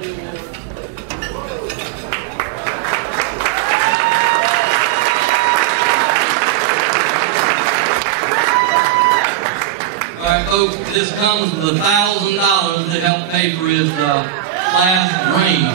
Alright folks, this comes with $1,000 to help pay for his last range.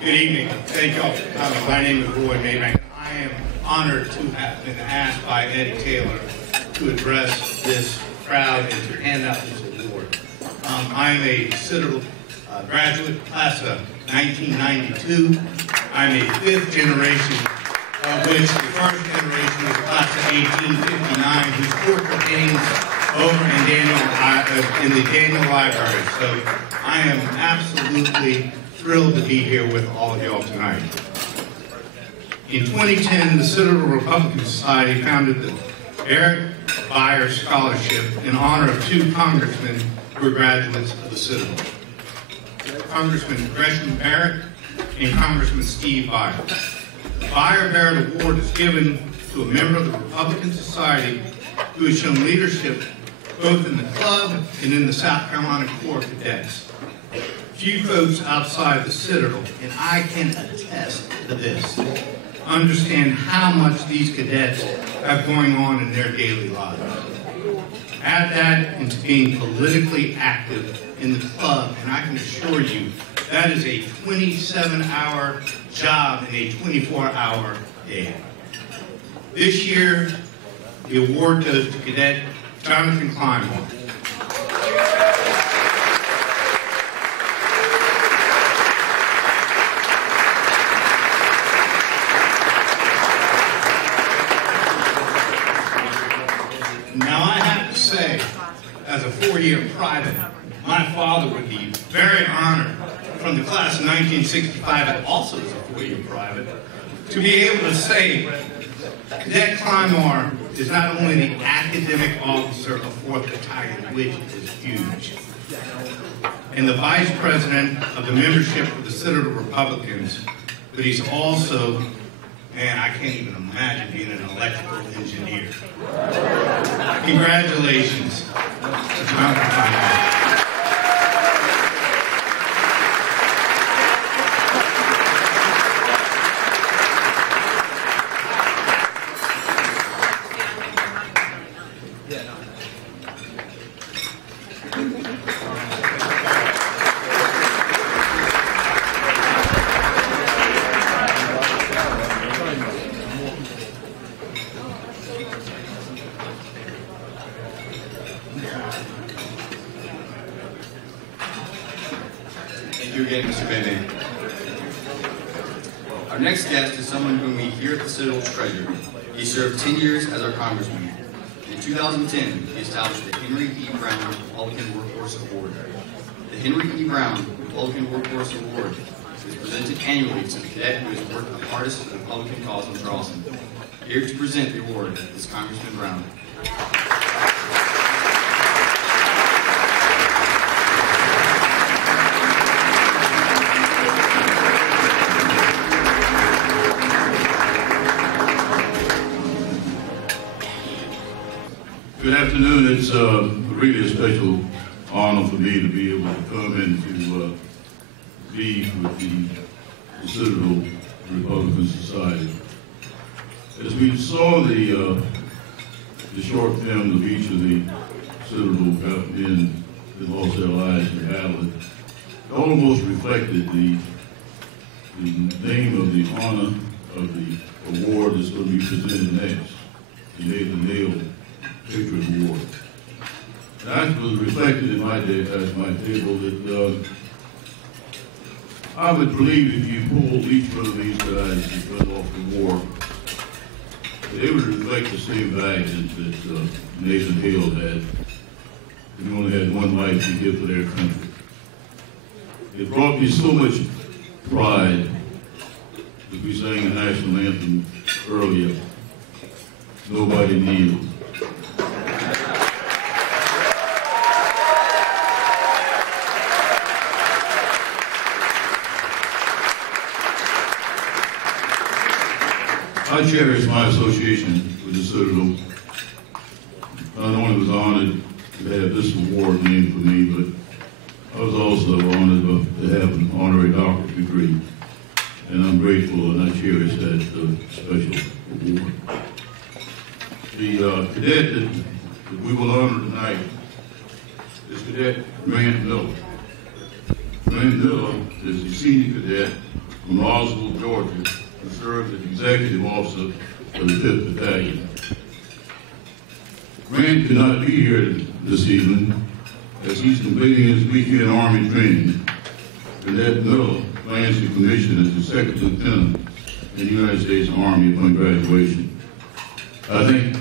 Good evening. Thank you all for coming. My name is Roy Maybank. I am honored to have been asked by Eddie Taylor to address this crowd and to hand out this award. I'm a Citadel graduate, class of 1992. I'm a fifth generation, of which the first generation was the class of 1859, whose portrait hangs over in the Daniel Library. So I am absolutely thrilled to be here with all of y'all tonight. In 2010, the Citadel Republican Society founded the Eric Beyer Scholarship in honor of two congressmen who were graduates of the Citadel. Congressman Gresham Barrett and Congressman Steve Beyer. The Beyer-Barrett Award is given to a member of the Republican Society who has shown leadership both in the club and in the South Carolina Corps of Cadets. Few folks outside the Citadel, and I can attest to this, understand how much these cadets have going on in their daily lives. Add that into being politically active in the club, and I can assure you that is a 27-hour job in a 24-hour day. This year, the award goes to Cadet Jonathan Kleinmore. Now I have to say, as a four-year private, my father would be very honored from the class of 1965, and also as a four-year private, to be able to say Cadet Kleinmore is not only the academic officer of 4th Battalion, which is huge, and the vice president of the membership of the Citadel Republicans, but he's also, man, I can't even imagine being an electrical engineer. Congratulations to Jonathan Kleinmore. Thank you again, Mr. Bannon. Our next guest is someone whom we here at the Citadel treasure. He served 10 years as our congressman. In 2010, he established the Henry E. Brown Republican Workforce Award. The Henry E. Brown Republican Workforce Award is presented annually to the cadet who has worked the hardest for the Republican cause in Charleston. Here to present the award is Congressman Brown. Good afternoon. It's really a special honor for me to be able to come and to be with the Citadel Republican Society. As we saw the short film of each of the Citadel men that lost their lives in battle, it almost reflected the name of the honor of the award that's going to be presented next, the Nathan Neal Patriot Award. That was reflected in my table that I would believe if you pulled each one of these guys and fell off the war, they would reflect the same values that Nathan Hale had. He only had one life to give for their country. It brought me so much pride that we sang the national anthem earlier, Nobody Kneels. I cherish my association with the Citadel. Not only was I honored to have this award named for me, but I was also honored to have an honorary doctorate degree. And I'm grateful and I cherish that special award. The cadet that we will honor tonight is Cadet Grant Miller. Grant Miller is a senior cadet from Roswell, Georgia, who served as executive officer for the 5th Battalion. Grant could not be here this evening as he's completing his weekend Army training. Cadet Miller plans to commission as the second lieutenant in the United States Army upon graduation. Thank you.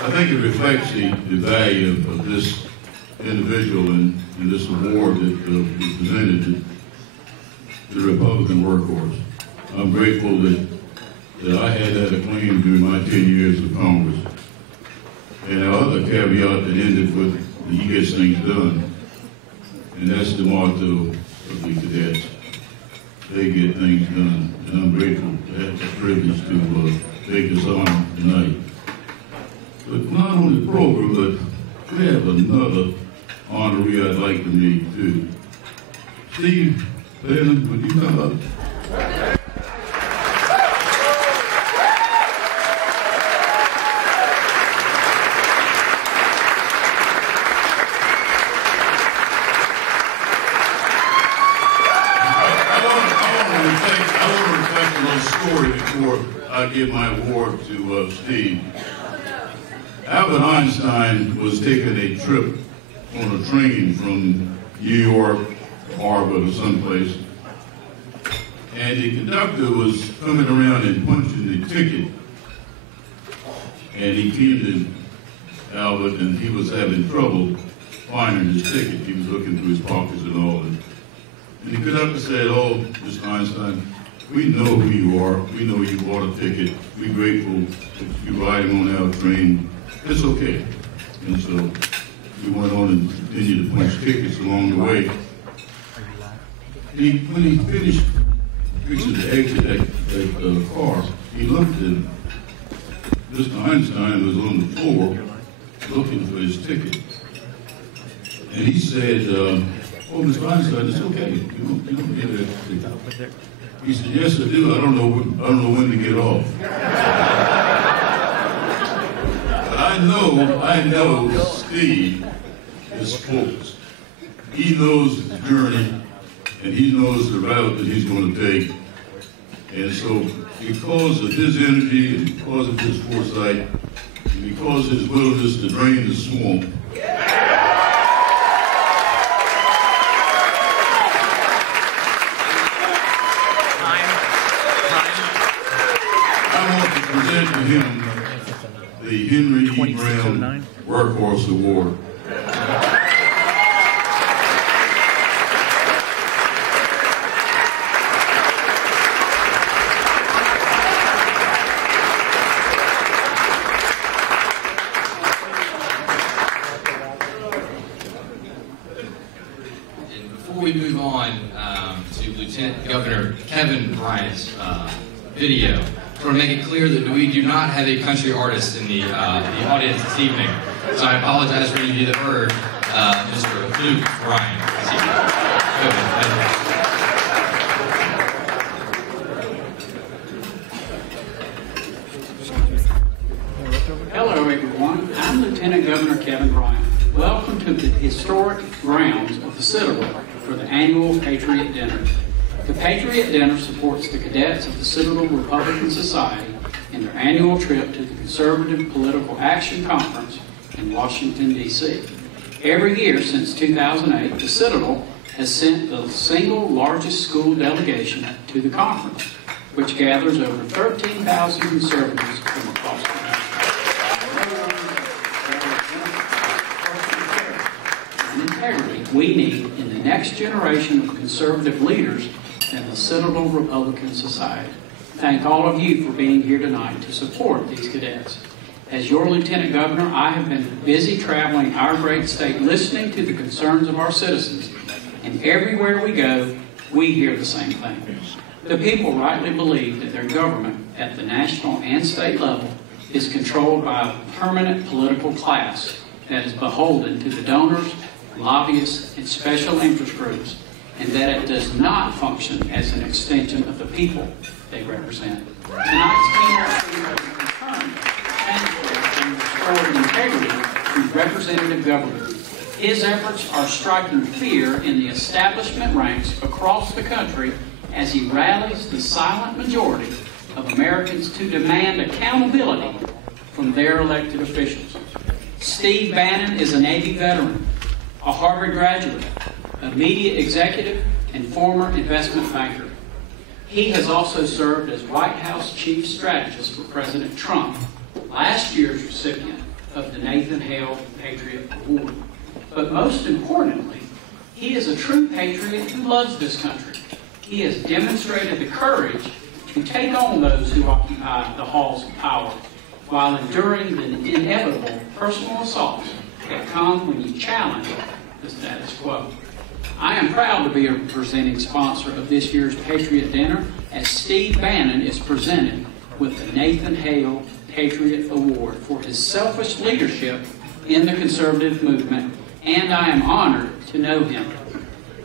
I think it reflects the value of this individual and this award that was presented to the Republican workhorse. I'm grateful that I had that acclaim during my 10 years of Congress. And the other caveat that ended with he gets things done, and that's the motto of the cadets. They get things done, and I'm grateful to have the privilege to take this honor tonight. But not only the program, but we have another honoree I'd like to meet too. Steve, Bannon, would you come up? Before I give my award to Steve. Albert Einstein was taking a trip on a train from New York, Harvard, or someplace, and the conductor was coming around and punching the ticket, and he came to Albert, and he was having trouble finding his ticket. He was looking through his pockets and all, and the conductor said, "Oh, Mr. Einstein, we know who you are. We know you bought a ticket. We're grateful that you're riding on our train. It's okay." And so we went on and continued to punch tickets along the way. When he finished reaching the exit that car, he looked at Mr. Einstein was on the floor looking for his ticket. And he said, "Oh, Mr. Einstein, it's okay. You don't need a ticket." He said, "Yes, I do. I don't know when to get off." But I know Steve is focused. He knows the journey, and he knows the route that he's going to take. And so, because of his energy, and because of his foresight, and because of his willingness to drain the swamp, present to him the Henry E. Brown Workhorse Award. And before we move on to Lieutenant Governor Kevin Bryant's video, I want to make it clear that we do not have a country artist in the audience this evening. So I apologize for any of you that heard Mr. Luke Bryan this evening. Hello, everyone. I'm Lieutenant Governor Kevin Bryant. Welcome to the historic grounds of the Citadel for the annual Patriot Dinner. The Patriot Dinner supports the cadets of the Citadel Republican Society in their annual trip to the Conservative Political Action Conference in Washington, D.C. Every year since 2008, the Citadel has sent the single largest school delegation to the conference, which gathers over 13,000 conservatives from across the country. And integrity we need in the next generation of conservative leaders and the Citadel Republican Society. Thank all of you for being here tonight to support these cadets. As your Lieutenant Governor, I have been busy traveling our great state, listening to the concerns of our citizens. And everywhere we go, we hear the same thing. The people rightly believe that their government at the national and state level is controlled by a permanent political class that is beholden to the donors, lobbyists, and special interest groups, and that it does not function as an extension of the people they represent. Tonight's keynote return and restored integrity through representative government. His efforts are striking fear in the establishment ranks across the country as he rallies the silent majority of Americans to demand accountability from their elected officials. Steve Bannon is a Navy veteran, a Harvard graduate, a media executive, and former investment banker. He has also served as White House Chief Strategist for President Trump, last year's recipient of the Nathan Hale Patriot Award. But most importantly, he is a true patriot who loves this country. He has demonstrated the courage to take on those who occupy the halls of power, while enduring the inevitable personal assaults that come when you challenge the status quo. I am proud to be a presenting sponsor of this year's Patriot Dinner, as Steve Bannon is presented with the Nathan Hale Patriot Award for his selfish leadership in the conservative movement, and I am honored to know him.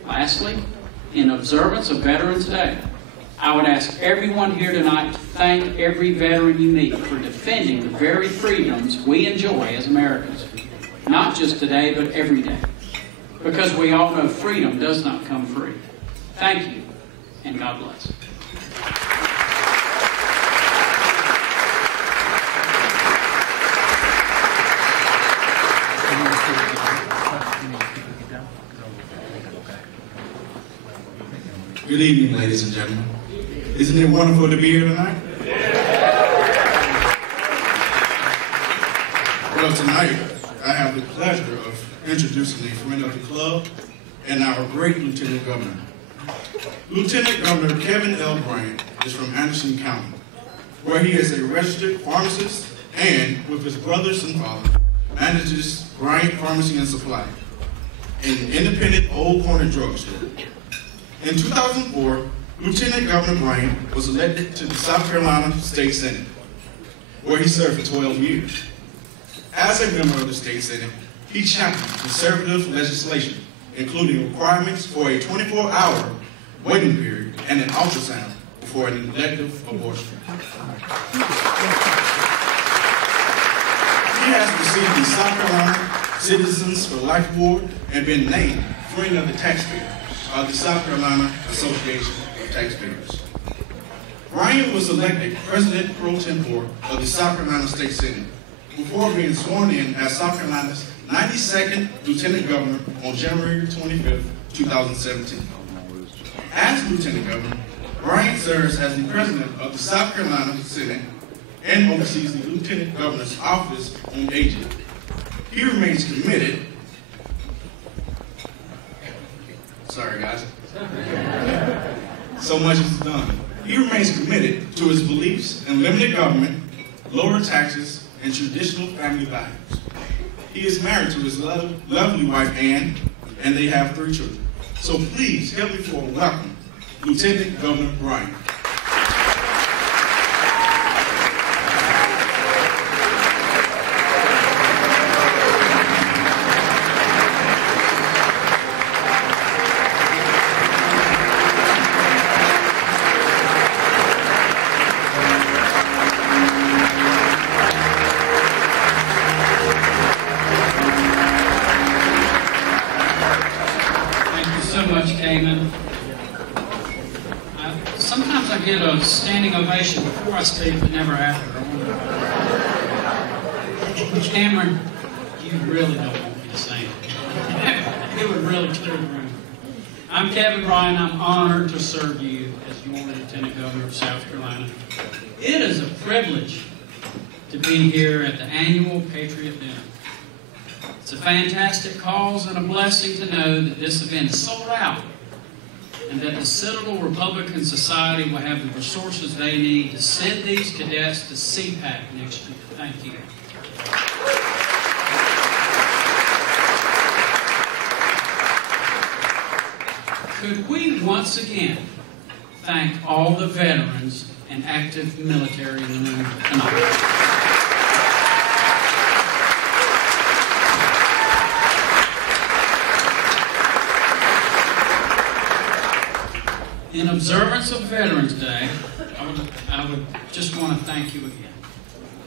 Lastly, in observance of Veterans Day, I would ask everyone here tonight to thank every veteran you meet for defending the very freedoms we enjoy as Americans, not just today, but every day. Because we all know freedom does not come free. Thank you, and God bless. Good evening, ladies and gentlemen. Isn't it wonderful to be here tonight? Well, tonight, I have the pleasure of introducing a friend of the club and our great Lieutenant Governor. Lieutenant Governor Kevin L. Bryant is from Anderson County, where he is a registered pharmacist and, with his brothers and father, manages Bryant Pharmacy and Supply, an independent Old Corner drugstore. In 2004, Lieutenant Governor Bryant was elected to the South Carolina State Senate, where he served for 12 years. As a member of the State Senate, he championed conservative legislation, including requirements for a 24-hour waiting period and an ultrasound before an elective abortion. He has received the South Carolina Citizens for Life Award and been named Friend of the Taxpayer of the South Carolina Association of Taxpayers. Bryant was elected President Pro Tempore of the South Carolina State Senate before being sworn in as South Carolina's 92nd Lieutenant Governor on January 25, 2017. As Lieutenant Governor, Bryant serves as the President of the South Carolina Senate and oversees the Lieutenant Governor's Office on Aging. He remains committed. Sorry, guys. So much is done. He remains committed to his beliefs in limited government, lower taxes, and traditional family values. He is married to his lovely wife, Ann, and they have 3 children. So please help me for a welcome, Lieutenant Governor Bryant. Sometimes I get a standing ovation before I speak, but never after. Cameron, you really don't want me to sing. It would really clear the room. I'm Kevin Bryant. I'm honored to serve you as your Lieutenant Governor of South Carolina. It is a privilege to be here at the annual Patriot Dinner. It's a fantastic cause and a blessing to know that this event is sold out. and that the Citadel Republican Society will have the resources they need to send these cadets to CPAC next year. Thank you. Could we once again thank all the veterans and active military in the room tonight? In observance of Veterans Day, I would just want to thank you again.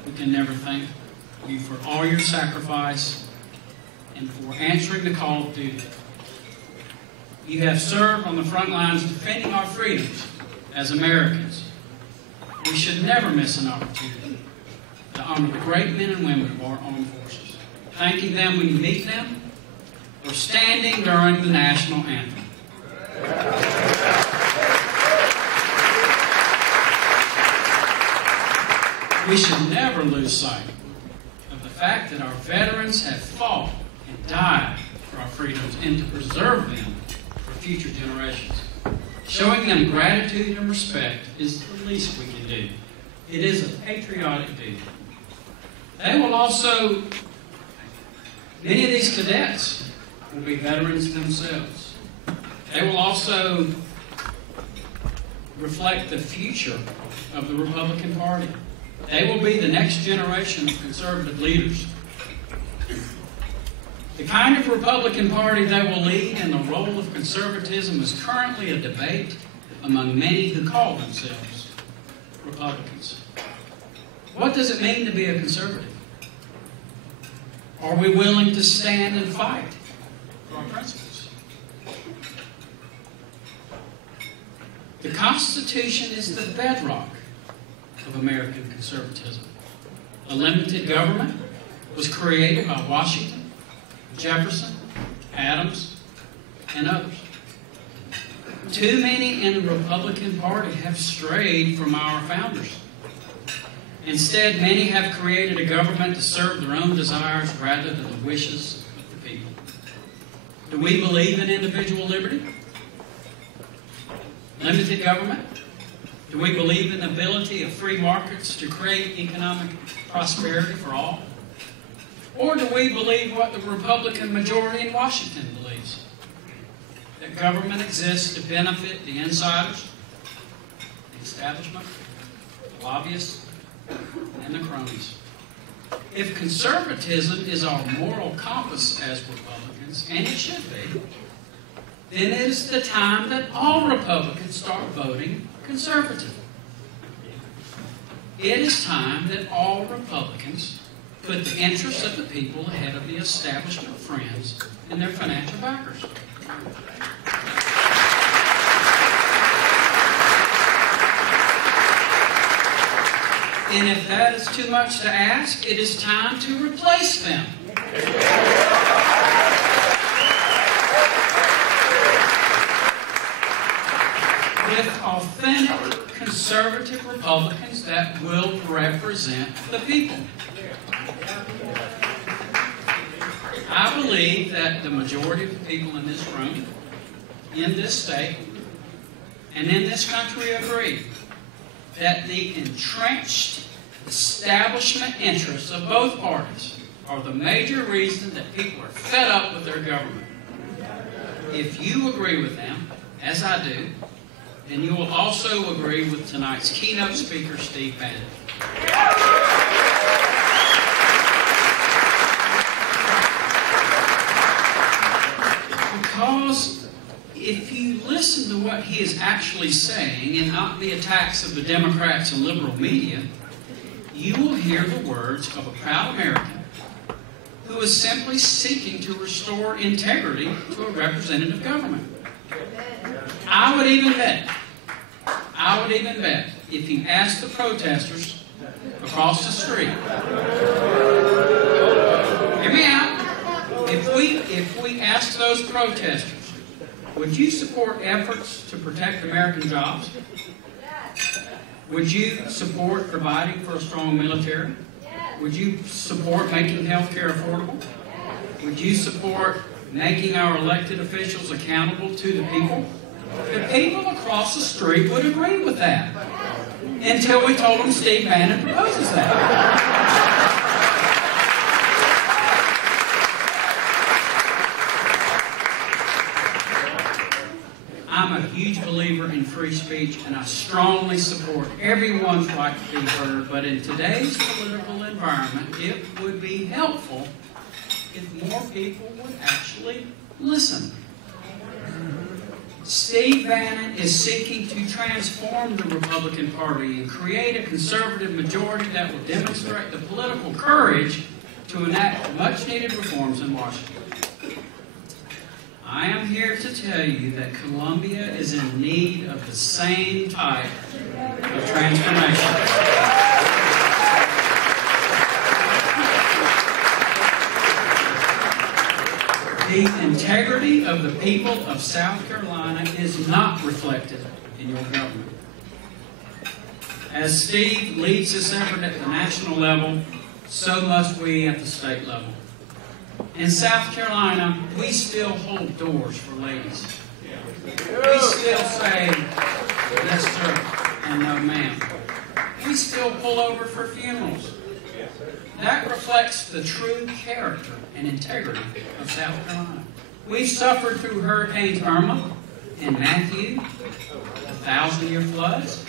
We can never thank you for all your sacrifice and for answering the call of duty. You have served on the front lines defending our freedoms as Americans. We should never miss an opportunity to honor the great men and women of our armed forces, thanking them when you meet them, or standing during the national anthem. We should never lose sight of the fact that our veterans have fought and died for our freedoms and to preserve them for future generations. Showing them gratitude and respect is the least we can do. It is a patriotic duty. They will also, many of these cadets will be veterans themselves. They will also reflect the future of the Republican Party. They will be the next generation of conservative leaders. The kind of Republican Party they will lead and the role of conservatism is currently a debate among many who call themselves Republicans. What does it mean to be a conservative? Are we willing to stand and fight for our principles? The Constitution is the bedrock of American conservatism. A limited government was created by Washington, Jefferson, Adams, and others. Too many in the Republican Party have strayed from our founders. Instead, many have created a government to serve their own desires rather than the wishes of the people. Do we believe in individual liberty? Limited government? Do we believe in the ability of free markets to create economic prosperity for all? Or do we believe what the Republican majority in Washington believes? That government exists to benefit the insiders, the establishment, the lobbyists, and the cronies. If conservatism is our moral compass as Republicans, and it should be, then it is the time that all Republicans start voting conservative. It is time that all Republicans put the interests of the people ahead of the establishment friends and their financial backers. And if that is too much to ask, it is time to replace them. With authentic conservative Republicans that will represent the people. I believe that the majority of the people in this room, in this state, and in this country agree that the entrenched establishment interests of both parties are the major reason that people are fed up with their government. If you agree with them, as I do, then you will also agree with tonight's keynote speaker, Steve Bannon. Because if you listen to what he is actually saying and not the attacks of the Democrats and liberal media, you will hear the words of a proud American who is simply seeking to restore integrity to a representative government. I would even bet, if you ask the protesters across the street, hear me out, if we ask those protesters, would you support efforts to protect American jobs? Would you support providing for a strong military? Would you support making health care affordable? Would you support making our elected officials accountable to the people? The people across the street would agree with that. Until we told them Steve Bannon proposes that. I'm a huge believer in free speech, and I strongly support everyone's right to be heard, but in today's political environment, it would be helpful if more people would actually listen. Steve Bannon is seeking to transform the Republican Party and create a conservative majority that will demonstrate the political courage to enact much-needed reforms in Washington. I am here to tell you that Columbia is in need of the same type of transformation. The integrity of the people of South Carolina is not reflected in your government. As Steve leads this effort at the national level, so must we at the state level. In South Carolina, we still hold doors for ladies. We still say, yes sir, and no ma'am. We still pull over for funerals. That reflects the true character and integrity of South Carolina. We've suffered through Hurricanes Irma and Matthew, the 1,000-year floods,